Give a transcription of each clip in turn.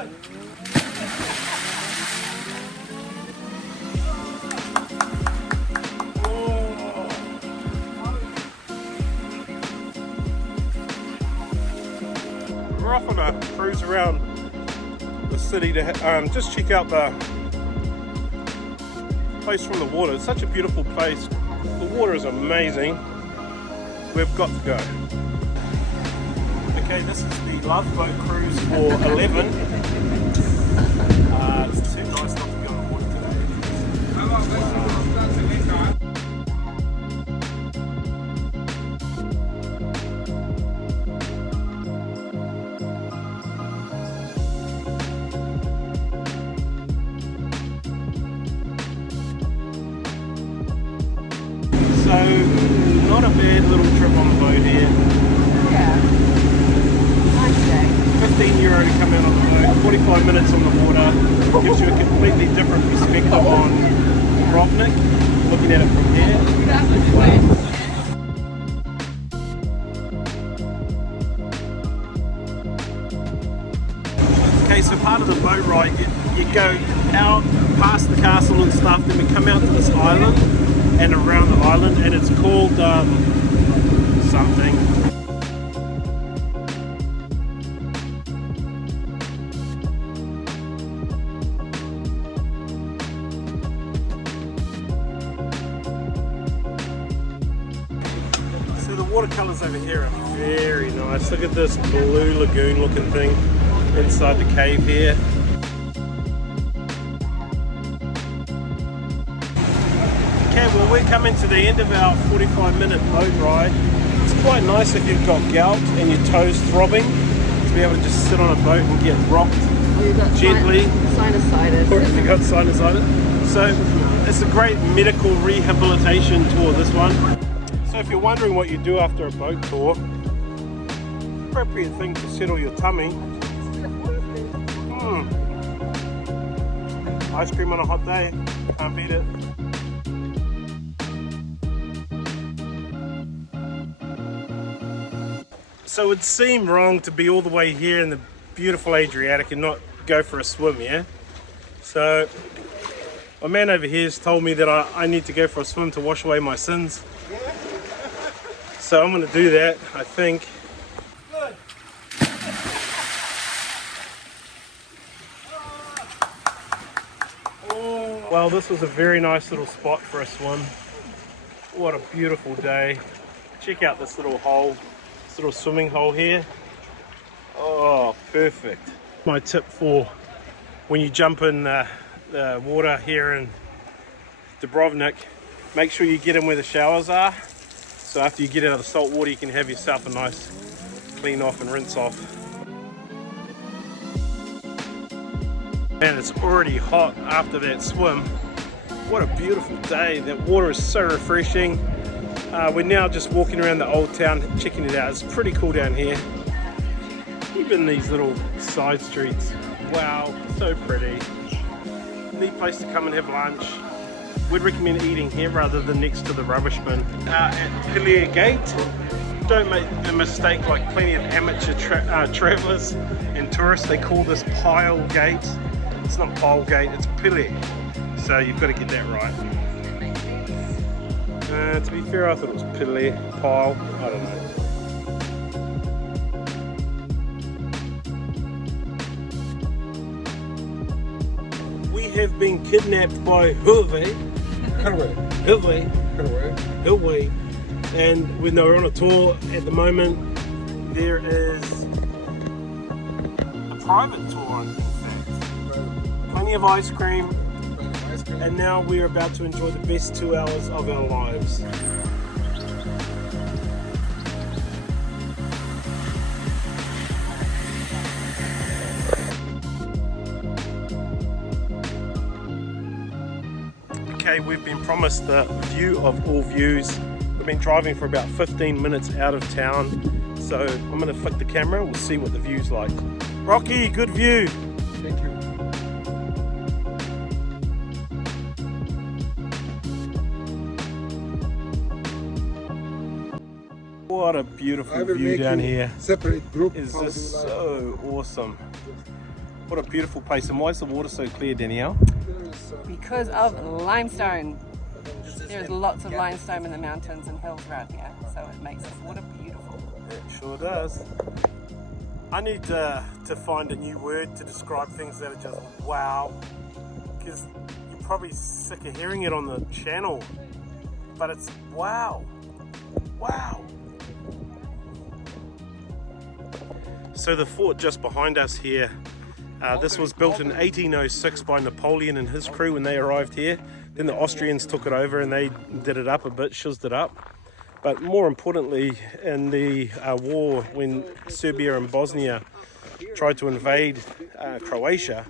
We're off on a cruise around the city to just check out the place from the water. It's such a beautiful place. The water is amazing. We've got to go. Okay, this is the Love Boat Cruise for 11. It's too nice not to be on the water today. So, not a bad little trip on the boat here. Yeah. Nice day. €15 to come out on the boat, 45 minutes on the water. Gives you a completely different perspective on Dubrovnik, looking at it from here. Okay, so part of the boat ride, you go out past the castle and stuff, then we come out to this island and around the island, and it's called something. So the watercolors over here are very nice. Look at this blue lagoon looking thing inside the cave here. Okay, well we're coming to the end of our 45-minute boat ride. It's quite nice if you've got gout and your toes throbbing to be able to just sit on a boat and get rocked gently. Sinusitis. Or if you've got sinusitis. So it's a great medical rehabilitation tour, this one. So if you're wondering what you do after a boat tour, appropriate thing to settle your tummy. Ice cream on a hot day, can't beat it. So it would seem wrong to be all the way here in the beautiful Adriatic and not go for a swim, yeah? So my man over here has told me that I need to go for a swim to wash away my sins. So I'm going to do that, I think. Good. Well, this was a very nice little spot for a swim. What a beautiful day. Check out this little hole. Little swimming hole here. Oh, perfect. My tip for when you jump in the water here in Dubrovnik, make sure you get in where the showers are, so after you get out of the salt water you can have yourself a nice clean off and rinse off. Man, it's already hot after that swim. What a beautiful day. That water is so refreshing. We're now just walking around the Old Town, checking it out. It's pretty cool down here. Even these little side streets. Wow, so pretty. Neat place to come and have lunch. We'd recommend eating here rather than next to the rubbish bin. At 𝐇𝐀𝐒𝐿 Gate, don't make a mistake like plenty of amateur travellers and tourists. They call this Pile Gate. It's not Pile Gate, it's 𝐇𝐿𝐒. So you've got to get that right. To be fair, I thought it was 𝐇𝐿𝐒, Pile, I don't know. We have been kidnapped by 𝐇𝐿𝐒, and we're on a tour at the moment. There is a private tour, in fact. Plenty of ice cream. And now we're about to enjoy the best 2 hours of our lives. Okay, we've been promised the view of all views. We've been driving for about 15 minutes out of town. So I'm going to flick the camera, we'll see what the view's like. Rocky, good view. Thank you. What a beautiful view down here. Separate group. Is this so awesome? What a beautiful place. And why is the water so clear, Danielle? Because of limestone. There's lots of limestone in the mountains and hills around here, so it makes the water beautiful. It sure does. I need to find a new word to describe things that are just wow, because you're probably sick of hearing it on the channel, but it's wow, wow. So the fort just behind us here, this was built in 1806 by Napoleon and his crew when they arrived here. Then the Austrians took it over and they did it up a bit, shizzed it up. But more importantly, in the war when Serbia and Bosnia tried to invade Croatia,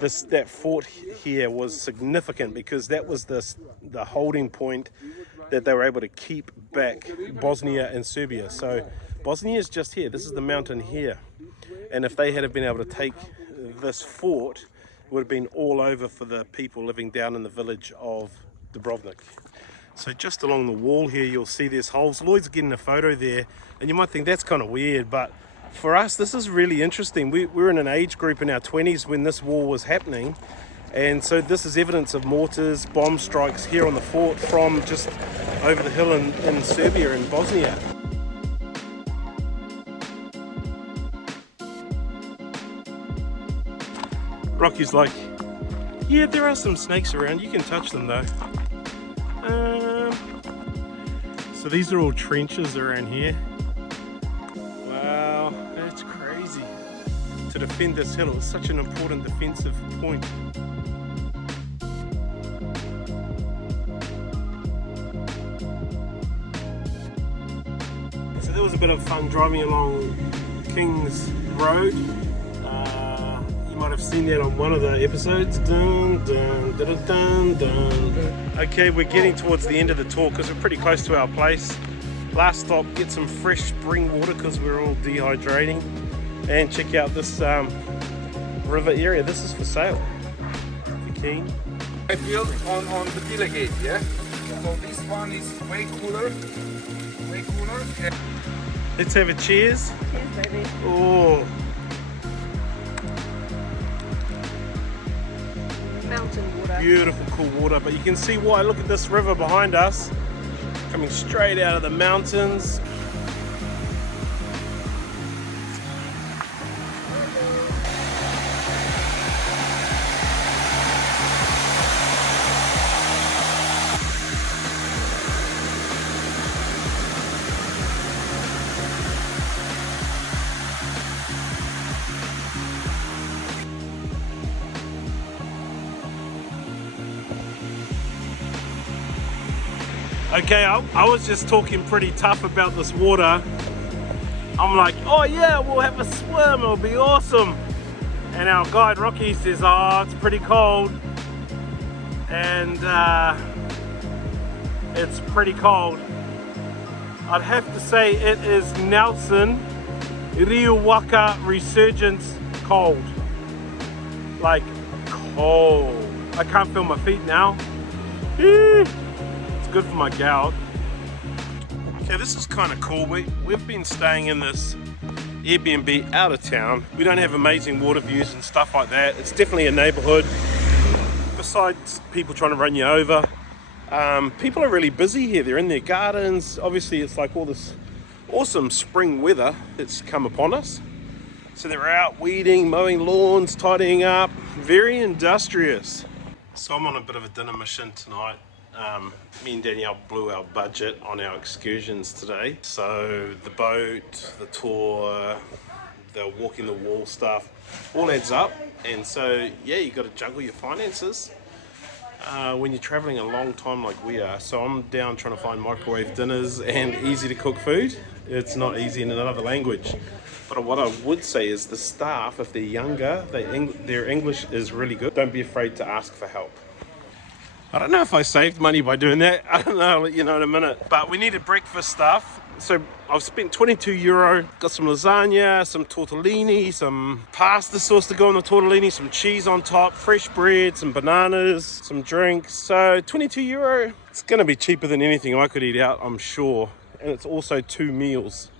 that fort here was significant because that was the holding point that they were able to keep back Bosnia and Serbia. So Bosnia is just here. This is the mountain here. And if they had been able to take this fort, it would have been all over for the people living down in the village of Dubrovnik. So just along the wall here, you'll see there's holes. Lloyd's getting a photo there, and you might think that's kind of weird, but for us, this is really interesting. We were in an age group in our 20s when this war was happening, and so this is evidence of mortars, bomb strikes here on the fort from just over the hill in Serbia and Bosnia. Rocky's like, yeah, there are some snakes around. You can touch them though. So these are all trenches around here. Wow, that's crazy. To defend this hill, it was such an important defensive point. So there was a bit of fun driving along King's Road. You might have seen that on one of the episodes. Dun, dun, dun, dun, dun. Okay, we're getting towards the end of the tour because we're pretty close to our place. Last stop, get some fresh spring water because we're all dehydrating. And check out this river area. This is for sale. If you're keen. I built on the 𝐇𝐀𝐒𝐇𝐒𝐆𝐒, yeah? So this one is way cooler. Way cooler. Yeah. Let's have a cheers. Cheers, baby. Oh. Mountain water. Beautiful, cool water, but you can see why. Look at this river behind us, coming straight out of the mountains. Okay, I was just talking pretty tough about this water. I'm like, oh yeah, we'll have a swim, it'll be awesome. And our guide Rocky says, oh, it's pretty cold. And it's pretty cold. I'd have to say it is Nelson Riuwaka Resurgence cold. Like cold. I can't feel my feet now. Good for my gout. Okay, this is kind of cool. We've been staying in this Airbnb out of town. We don't have amazing water views and stuff like that. It's definitely a neighborhood. Besides people trying to run you over, people are really busy here. They're in their gardens. Obviously, it's like all this awesome spring weather that's come upon us. So they're out weeding, mowing lawns, tidying up. Very industrious. So I'm on a bit of a dinner mission tonight. Me and Danielle blew our budget on our excursions today. So the boat, the tour, the walking the wall stuff, all adds up. And so, yeah, you got to juggle your finances when you're traveling a long time like we are. So I'm down trying to find microwave dinners and easy to cook food. It's not easy in another language. But what I would say is the staff, if they're younger, their English is really good. Don't be afraid to ask for help. I don't know if I saved money by doing that. I don't know, I'll let you know in a minute. But we needed breakfast stuff. So I've spent 22 euro. Got some lasagna, some tortellini, some pasta sauce to go on the tortellini, some cheese on top, fresh bread, some bananas, some drinks. So 22 euro. It's gonna be cheaper than anything I could eat out, I'm sure. And it's also 2 meals.